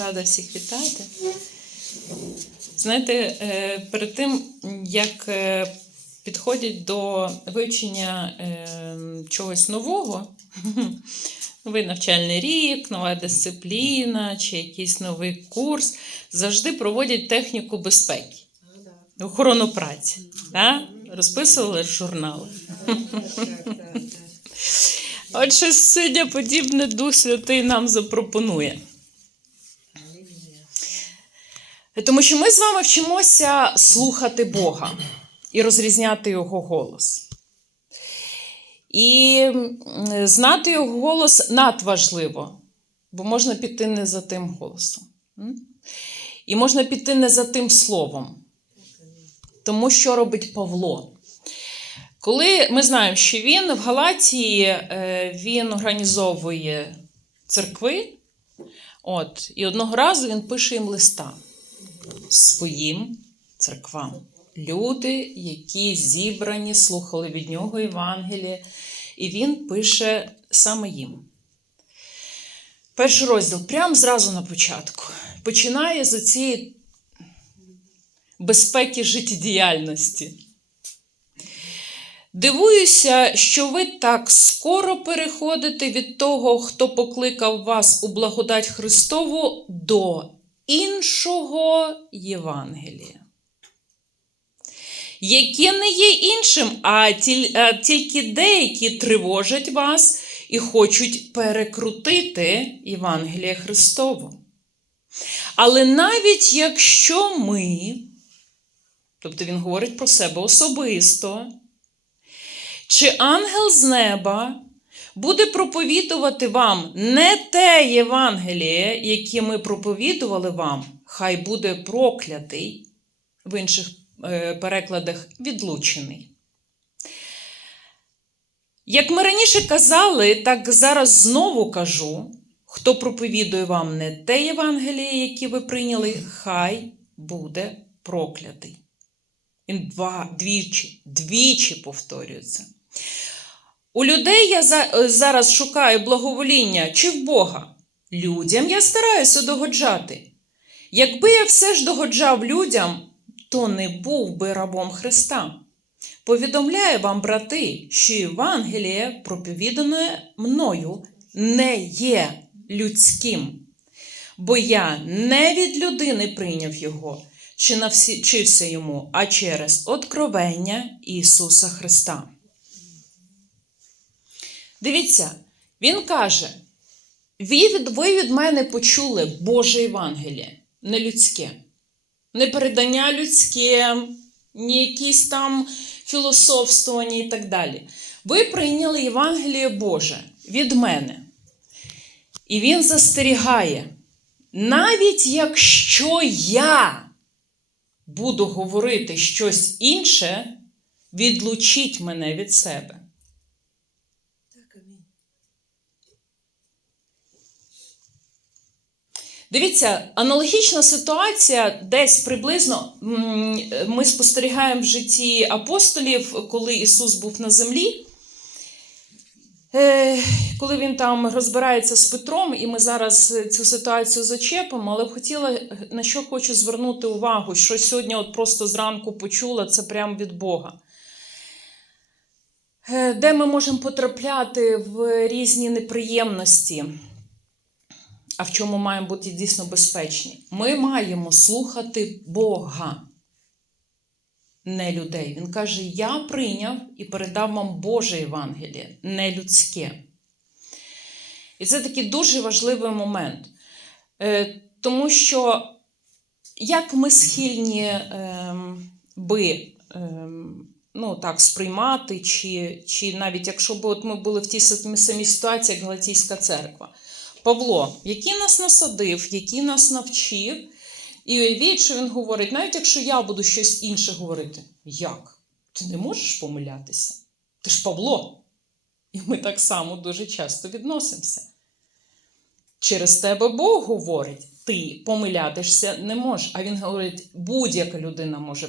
Рада всіх вітати. Знаєте, е, перед тим, як е, підходять до вивчення е, чогось нового, новий навчальний рік, нова дисципліна чи якийсь новий курс, завжди проводять техніку безпеки, охорону праці. Да? Розписували в журналах. Отже, сьогодні подібне Дух Святий нам запропонує. Тому що ми з вами вчимося слухати Бога і розрізняти Його голос. І знати його голос надважливо, бо можна піти не за тим голосом. І можна піти не за тим словом. Тому що робить Павло? Коли ми знаємо, що він в Галатії е, він організовує церкви, от, і одного разу він пише їм листа своїм церквам. Люди, які зібрані, слухали від нього Євангеліє, і він пише саме їм. Перший розділ, прямо зразу на початку, починає з цієї безпеки життєдіяльності. Дивуюся, що ви так скоро переходите від того, хто покликав вас у благодать Христову, до іншого Євангелія, яке не є іншим, а, тільки деякі тривожать вас і хочуть перекрутити Євангеліє Христову. Але навіть якщо ми, тобто він говорить про себе особисто, чи ангел з неба буде проповідувати вам не те Євангеліє, яке ми проповідували вам, хай буде проклятий, в інших е, перекладах відлучений. Як ми раніше казали, так зараз знову кажу: хто проповідує вам не те Євангеліє, яке ви прийняли, хай буде проклятий. Він два, двічі, двічі повторюється. У людей я за- зараз шукаю благовоління чи в Бога. Людям я стараюся догоджати. Якби я все ж догоджав людям, то не був би рабом Христа. Повідомляю вам, брати, що Євангеліє, проповідане мною, не є людським, бо я не від людини прийняв його, чи навчився йому, а через откровення Ісуса Христа. Дивіться, він каже: ви від, мене почули Боже Євангеліє, не людське, не передання людське, ні якісь там філософствування і так далі. Ви прийняли Євангеліє Боже від мене. І він застерігає, навіть якщо я буду говорити щось інше, відлучіть мене від себе. Дивіться, аналогічна ситуація десь приблизно ми спостерігаємо в житті апостолів, коли Ісус був на землі. Е, Коли він там розбирається з Петром, і ми зараз цю ситуацію зачепимо, але хотіла на що хочу звернути увагу, що сьогодні от просто зранку почула, це прямо від Бога. Е, Де ми можемо потрапляти в різні неприємності, а в чому маємо бути дійсно безпечні? Ми маємо слухати Бога, не людей. Він каже: Я прийняв і передав вам Боже Євангеліє, не людське. І це такий дуже важливий момент. Е, Тому що як ми схильні ем, би ем, ну, так, сприймати, чи, чи навіть якщо б от ми були в тій самій самій ситуації, як Галатійська церква. Павло, який нас насадив, який нас навчив, і уявіть, що він говорить, навіть якщо я буду щось інше говорити, як? Ти не можеш помилятися? Ти ж Павло. І ми так само дуже часто відносимося. Через тебе Бог говорить, ти помилятися не можеш. А він говорить, будь-яка людина може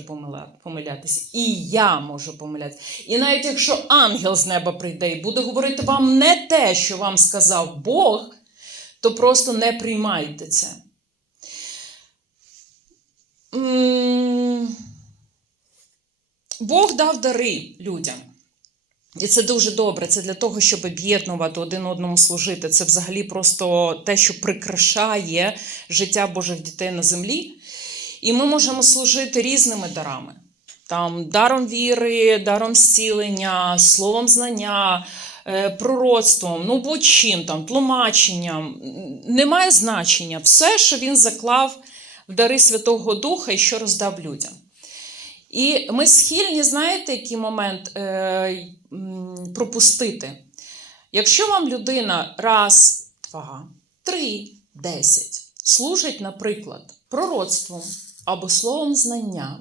помилятися, і я можу помилятися. І навіть якщо ангел з неба прийде і буде говорити вам не те, що вам сказав Бог, то просто не приймайте це. Бог дав дари людям. І це дуже добре. Це для того, щоб об'єднувати один одному служити. Це взагалі просто те, що прикрашає життя Божих дітей на землі. І ми можемо служити різними дарами. Там даром віри, даром зцілення, словом знання, пророцтвом, ну будь-чим там, тлумаченням. Немає значення. Все, що він заклав в дари Святого Духа і що роздав людям. І ми схильні, знаєте, який момент е, пропустити. Якщо вам людина раз, два, три, десять служить, наприклад, пророцтвом або словом знання,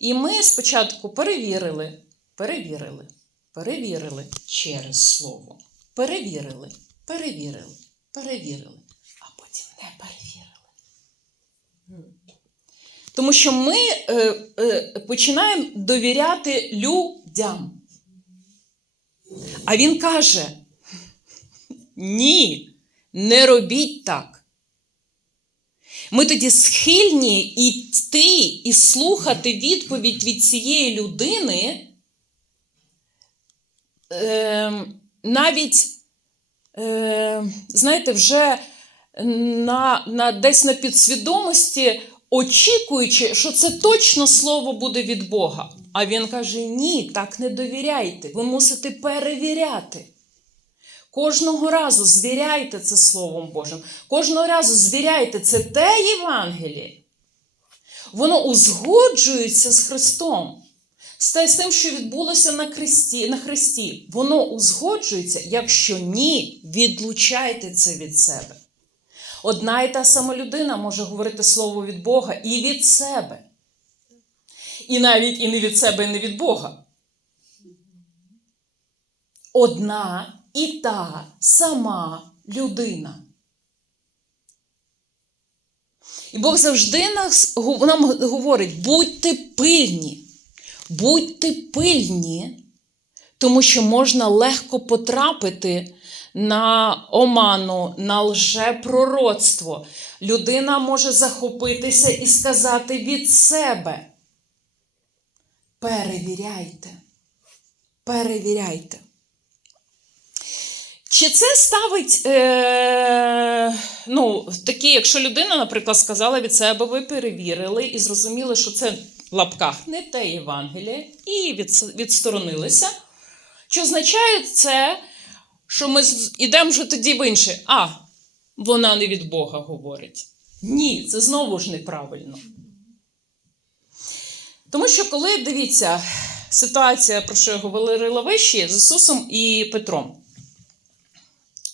і ми спочатку перевірили, перевірили, перевірили через слово, перевірили, перевірили, перевірили, а потім не перевірили. Тому що ми е, е, починаємо довіряти людям. А він каже: ні, не робіть так. Ми тоді схильні йти і слухати відповідь від цієї людини, е, навіть, е, знаєте, вже на, на, десь на підсвідомості, очікуючи, що це точно слово буде від Бога. А він каже: ні, так не довіряйте. Ви мусите перевіряти. Кожного разу звіряйте це Словом Божим. Кожного разу звіряйте це те Євангеліє. Воно узгоджується з Христом. З тим, що відбулося на хресті, на хресті. Воно узгоджується. Якщо ні, відлучайте це від себе. Одна і та сама людина може говорити слово від Бога і від себе. І навіть і не від себе, і не від Бога. Одна і та сама людина. І Бог завжди нам говорить: будьте пильні, будьте пильні, тому що можна легко потрапити на оману, на лжепророцтво. Людина може захопитися і сказати від себе. Перевіряйте. Перевіряйте. Чи це ставить, е, ну, такі, якщо людина, наприклад, сказала від себе, ви перевірили і зрозуміли, що це в лапках не те Євангеліє, і відсторонилися. Чи означає це, що ми йдемо вже тоді в інше? А, вона не від Бога говорить. Ні, це знову ж неправильно. Тому що, коли дивіться, ситуація, про що я говорила вище, з Ісусом і Петром.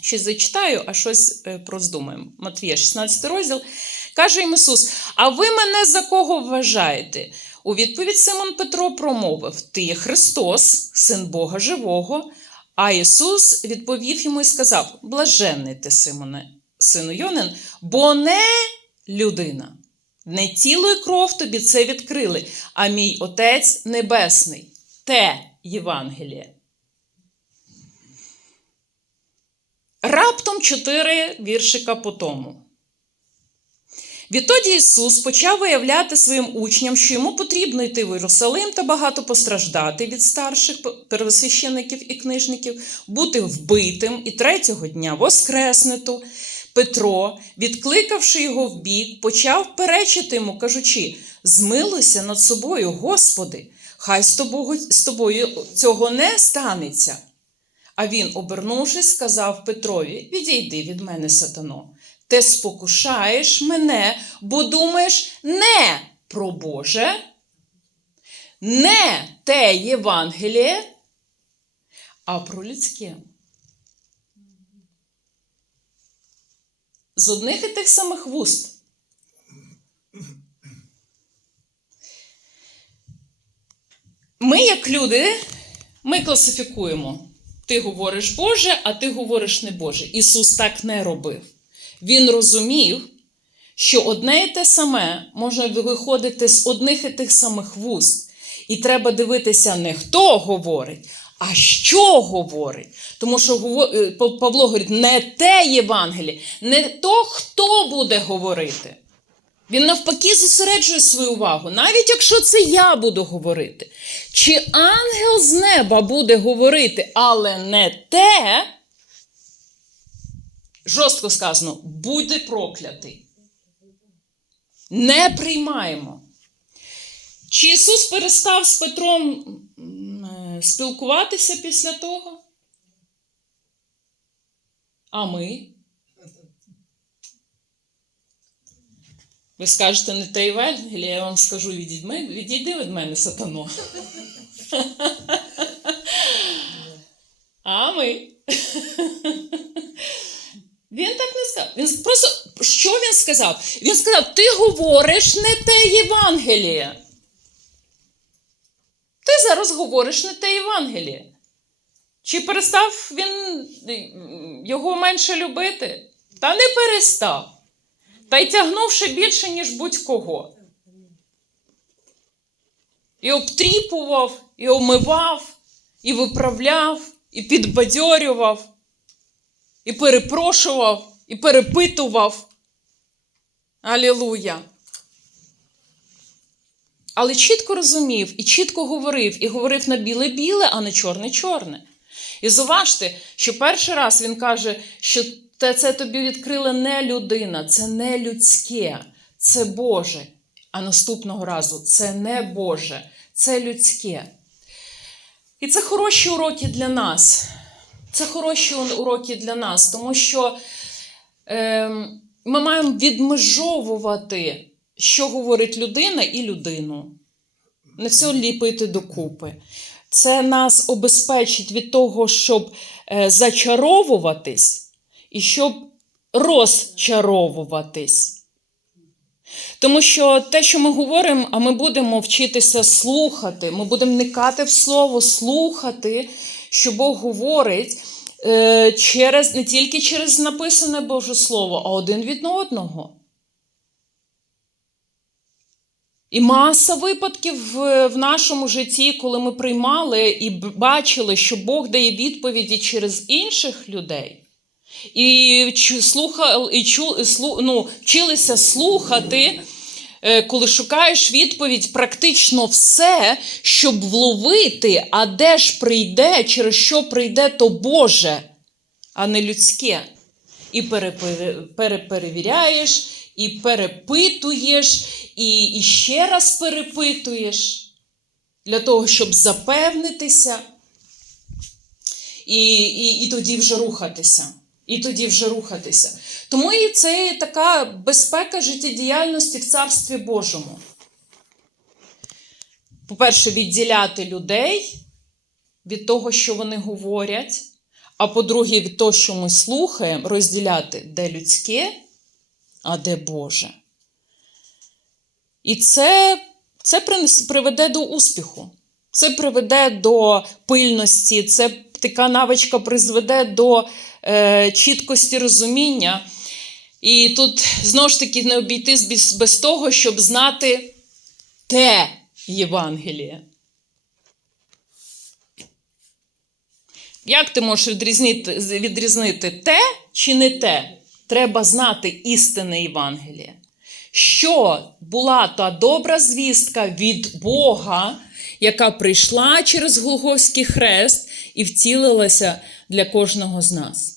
Щось зачитаю, а щось е, роздумаємо. Матвія, 16 розділ. Каже їм Ісус: А ви мене за кого вважаєте? У відповідь Симон Петро промовив: Ти є Христос, син Бога живого. А Ісус відповів йому і сказав: Блаженний ти, Симоне, сину Йонин, бо не людина, не тіло і кров тобі це відкрили, а мій Отець Небесний, те Євангеліє. Раптом чотири віршика по тому. Відтоді Ісус почав виявляти своїм учням, що йому потрібно йти в Єрусалим та багато постраждати від старших первосвящеників і книжників, бути вбитим і третього дня воскреснути. Петро, відкликавши його в бік, почав перечити йому, кажучи: Змилуйся над собою, Господи, хай з тобою, з тобою цього не станеться. А він, обернувшись, сказав Петрові: Відійди від мене, сатано. Ти спокушаєш мене, бо думаєш не про Боже, не те Євангеліє, а про людське. З одних і тих самих вуст. Ми, як люди, ми класифікуємо. Ти говориш Боже, а ти говориш не Боже. Ісус так не робив. Він розумів, що одне і те саме може виходити з одних і тих самих вуст. І треба дивитися не хто говорить, а що говорить. Тому що е, Пав- Павло говорить, не те Євангеліє, не то, хто буде говорити. Він навпаки зосереджує свою увагу, навіть якщо це я буду говорити. Чи ангел з неба буде говорити, але не те, жорстко сказано, буде проклятий. Не приймаємо. Чи Ісус перестав з Петром е, спілкуватися після того? А ми? Ви скажете не те Євангеліє, я вам скажу, відійди, від мене, сатано. А ми. Він так не сказав. Він просто що він сказав? Він сказав: ти говориш не те Євангеліє. Ти зараз говориш не те Євангеліє. Чи перестав він його менше любити? Та не перестав. Та й тягнув ще більше, ніж будь-кого. І обтріпував, і омивав, і виправляв, і підбадьорював, і перепрошував, і перепитував. Алілуя! Але чітко розумів і чітко говорив, і говорив на біле-біле, а не чорне-чорне. І зуважте, що перший раз він каже, що те- це тобі відкрила не людина, це не людське, це Боже. А наступного разу це не Боже, це людське. І це хороші уроки для нас. Це хороші уроки для нас, тому що ем, ми маємо відмежовувати, що говорить людина і людину. Не все ліпити докупи. Це нас обезпечить від того, щоб е, зачаровуватись і щоб розчаровуватись. Тому що те, що ми говоримо, а ми будемо вчитися слухати, ми будемо вникати в слово, слухати, що Бог говорить е, через, не тільки через написане Боже Слово, а один від одного. І маса випадків в, нашому житті, коли ми приймали і бачили, що Бог дає відповіді через інших людей. І, чу- слуха, і чу, ну, вчилися слухати, коли шукаєш відповідь, практично все, щоб вловити, а де ж прийде, через що прийде то Боже, а не людське. І переперевіряєш, і перепитуєш, і, і ще раз перепитуєш для того, щоб запевнитися, і, і, і тоді вже рухатися. І тоді вже рухатися. Тому і це така безпека життєдіяльності в Царстві Божому. По-перше, відділяти людей від того, що вони говорять. А по-друге, від того, що ми слухаємо, розділяти, де людське, а де Боже. І це, це приведе до успіху. Це приведе до пильності, це така навичка призведе до чіткості розуміння. І тут знову ж таки не обійтись без, без того, щоб знати те Євангеліє. Як ти можеш відрізнити, відрізнити те чи не те? Треба знати істинне Євангеліє. Що була та добра звістка від Бога, яка прийшла через Голгофський хрест і втілилася для кожного з нас.